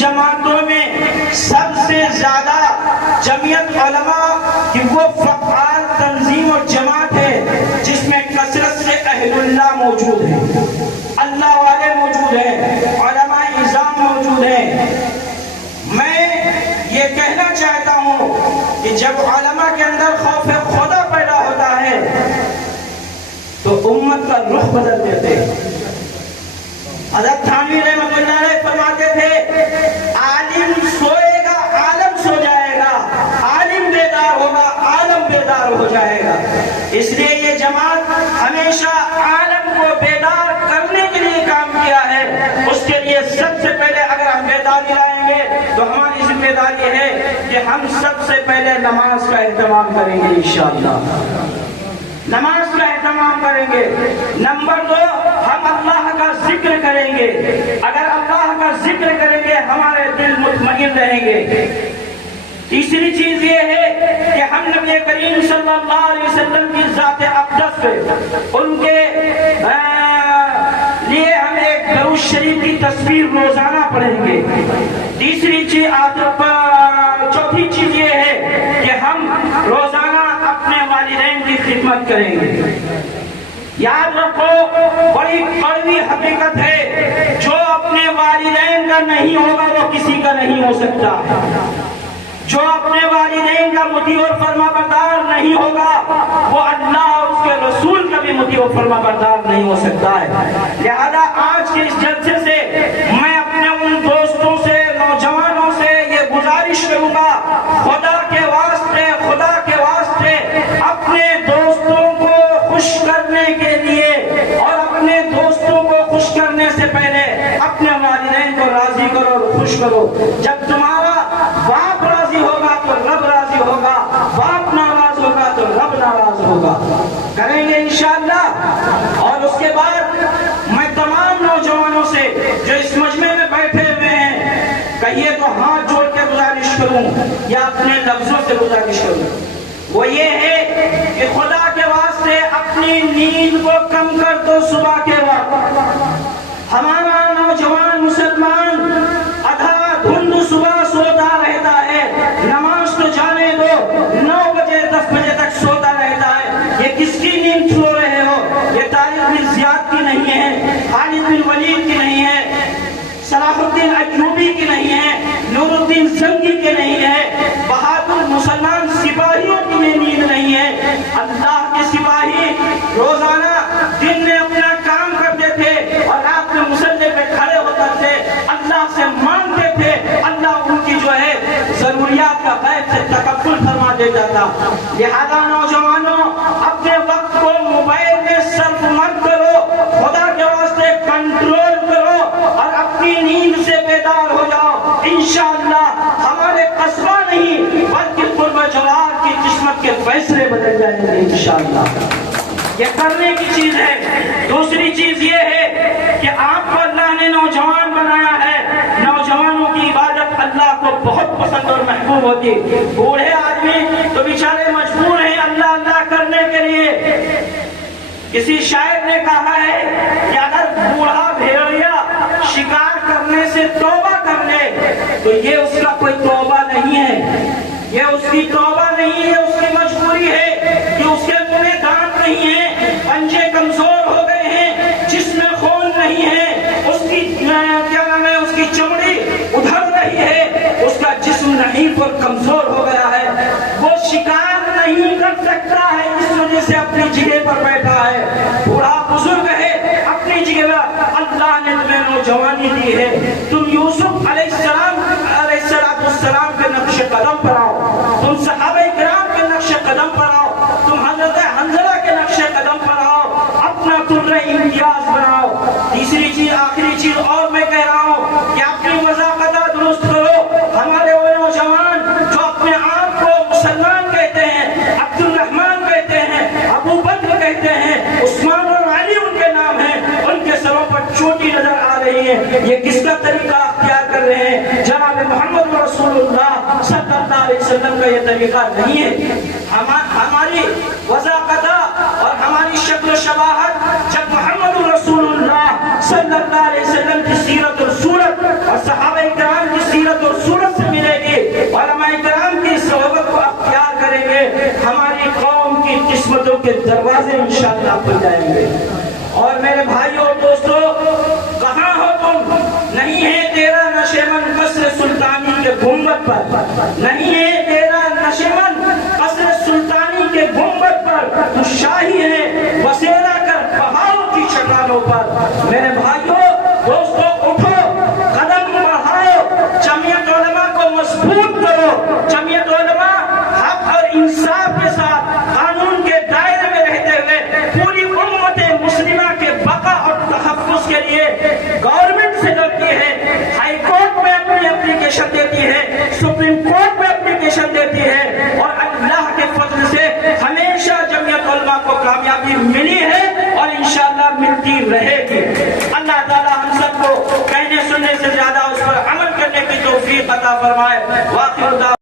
جماعتوں میں سب سے زیادہ جمعیت علماء کی وہ فعال تنظیم اور جماعت ہے جس میں کثرت سے اہل اللہ موجود ہیں، اللہ والے موجود ہیں، علماء نظام موجود ہیں۔ میں یہ کہنا چاہتا ہوں کہ جب علماء کے اندر خوف خدا پیدا ہوتا ہے تو امت کا رخ بدل دیتے ہیں۔ حضرت تھانوی رحمۃ اللہ علیہ فرماتے تھے عالم سوئے گا عالم سو جائے گا، عالم بیدار ہوگا عالم بیدار ہو جائے گا۔ اس لیے یہ جماعت ہمیشہ عالم کو بیدار کرنے کے لیے کام کیا ہے۔ اس کے لیے سب سے پہلے اگر ہم بیداری لائیں گے تو ہماری ذمہ داری ہے کہ ہم سب سے پہلے نماز کا اہتمام کریں گے انشاءاللہ، نماز کا اہتمام کریں گے۔ نمبر 2، ہم اللہ کا ذکر کریں گے۔ اگر اللہ کا ذکر کریں گے ہمارے دل مطمئن رہیں گے۔ تیسری چیز یہ ہے کہ ہم نبی کریم صلی اللہ علیہ وسلم کی ذات اقدس پہ ان کے لیے ہم ایک درود شریف کی تصویر روزانہ پڑھیں گے۔ تیسری چیز چوتھی چیز یہ ہے کہ ہم روزانہ اپنے والدین کی خدمت کریں گے۔ یاد رکھو بڑی کڑوی حقیقت ہے، جو اپنے والدین کا نہیں ہوگا وہ کسی کا نہیں ہو سکتا۔ جو اپنے والدین کا مطیع اور فرما بردار نہیں ہوگا وہ اللہ اور اس کے رسول کا بھی مطیع اور فرما بردار نہیں ہو سکتا ہے۔ لہذا آج کے اس جلسے سے میں اپنے ان دوستوں سے، نوجوانوں سے یہ گزارش کروں گا، خدا کے واسطے اپنے دوستوں کو خوش کرنے کے لیے اور اپنے دوستوں کو خوش کرنے سے پہلے اپنے والدین کو راضی کرو اور خوش کرو۔ جب تمہارا باپ راضی ہوگا تو رب راضی ہوگا، باپ ناراض ہوگا تو رب ناراض ہوگا۔ کریں گے انشاءاللہ۔ اور اس کے بعد میں تمام نوجوانوں سے جو اس مجمع میں بیٹھے ہوئے ہیں کہیے تو ہاتھ جوڑ کے گزارش کروں یا اپنے لفظوں سے گزارش کروں، وہ یہ ہے کہ خدا کے واسطے اپنی نیند کو کم کر دو۔ صبح کے وقت ہمارا نوجوان مسلمان آدھا دھند صبح سوتا رہتا ہے، نماز تو جانے دو 9 بجے 10 بجے تک سوتا رہتا ہے۔ یہ کس کی نیند سو رہے ہو؟ یہ طارق بن زیاد کی نہیں ہے، خالد بن ولید کی نہیں ہے، صلاح الدین ایوبی کی نہیں ہے، نور الدین زنگی کی نہیں ہے، بہادر مسلمان سپاہیوں کی نیند نہیں ہے۔ اللہ کے سپاہی روزانہ دن میں اپنا کام کرتے تھے اور رات میں مصلی پہ کھڑے ہوتے تھے، اللہ سے مانگتے تھے، اللہ ان کی جو ہے ضروریات کا غیب سے تکفل فرما دیتا تھا۔ لہذا نوجوانوں اپنے وقت کو موبائل میں صرف مت کرو، خدا کے واسطے کنٹرول کرو اور اپنی نیند سے بیدار ہو جاؤ۔ انشاءاللہ ہمارے قصبہ نہیں بلکہ قرب جوار کی قسمت کے فیصلے بدل جائیں گے انشاءاللہ۔ یہ کرنے کی چیز ہے۔ دوسری چیز یہ ہے کہ آپ کو اللہ نے نوجوان بنایا ہے، نوجوانوں کی عبادت اللہ کو بہت پسند اور محبوب ہوتی ہے۔ بوڑھے آدمی تو بیچارے مجبور ہیں اللہ اللہ کرنے کے لیے۔ کسی شاعر نے کہا ہے کہ اگر بوڑھا بھیڑیا شکار کرنے سے توبہ کر لے تو یہ اس کا کوئی توبہ نہیں ہے، یہ اس کی توبہ نہیں ہے، اس کی مجبوری ہے کہ اس کے منہ دانت نہیں ہیں، پنجے کمزور ہو گئے ہیں، جسم میں خون نہیں ہے، اس کی اس کی چمڑی ادھر رہی ہے، اس کا جسم نہیں پر کمزور ہو گیا ہے، وہ شکار نہیں کر سکتا ہے، اس وجہ سے اپنی جگہ پر بیٹھا ہے۔ بوڑھا بزرگ ہے اپنی جگہ پر، اللہ نے تمہیں نوجوانی دی ہے، تم یوسف علیہ السلام کے نقش قدم پر آؤ، تم صحابہ کرام کے نقش قدم پر آؤ، تم حضرت حنظلہ کے نقش قدم پر آؤ، اپنا ترہ امتیاز بناؤ۔ تیسری چیز، آخری چیز اور میں کہہ رہا ہوں کہ اپنی مذاقتہ درست کرو۔ ہمارے وہ نوجوان جو اپنے آپ کو مسلمان کہتے ہیں، عبد الرحمن کہتے ہیں، ابو بکر کہتے ہیں، عثمان اور علی ان کے نام ہیں، ان کے سروں پر چوٹی نظر آ رہی ہے، یہ کس کا طریقہ اختیار کر رہے ہیں؟ جناب محمد رسول اللہ صلی اللہ علیہ وسلم کا یہ طریقہ نہیں ہے۔ ہماری وضاقتہ اور ہماری شکل و شباہت جب محمد رسول اللہ صلی اللہ علیہ وسلم کی سیرت اور صورت اور صحابہ کرام کی کے دروازے انشاءاللہ کھل جائیں گے۔ اور میرے بھائیوں اور دوستوں، کہاں ہو تم؟ نہیں ہے تیرا نشیمن قصر سلطانی کے گنبد پر، نہیں ہے تیرا نشیمن قصر سلطانی کے گنبد پر، تو شاہی ہے بسیرا کر پہاڑوں کی چٹانوں پر۔ میرے بھائیوں دوستوں، اٹھو، قدم بڑھاؤ، جمعیت علماء کو مضبوط کرو۔ جمعیت علماء حق اور انصاف کے ساتھ قانون کے دائرے میں رہتے ہوئے پوری امت مسلمہ کے بقا اور تحفظ کے لیے گورنمنٹ سے لڑتی ہے، ہائی کورٹ میں اپنی اپلیکیشن دیتی ہے، سپریم کورٹ میں اپلیکیشن دیتی ہے، اور اللہ کے فضل سے ہمیشہ جمعیت علماء کو کامیابی ملی ہے اور انشاءاللہ ملتی رہے گی۔ اللہ تعالی ہم سب کو کہنے سننے سے زیادہ اس پر عمل کرنے کی توفیق عطا فرمائے۔ واخر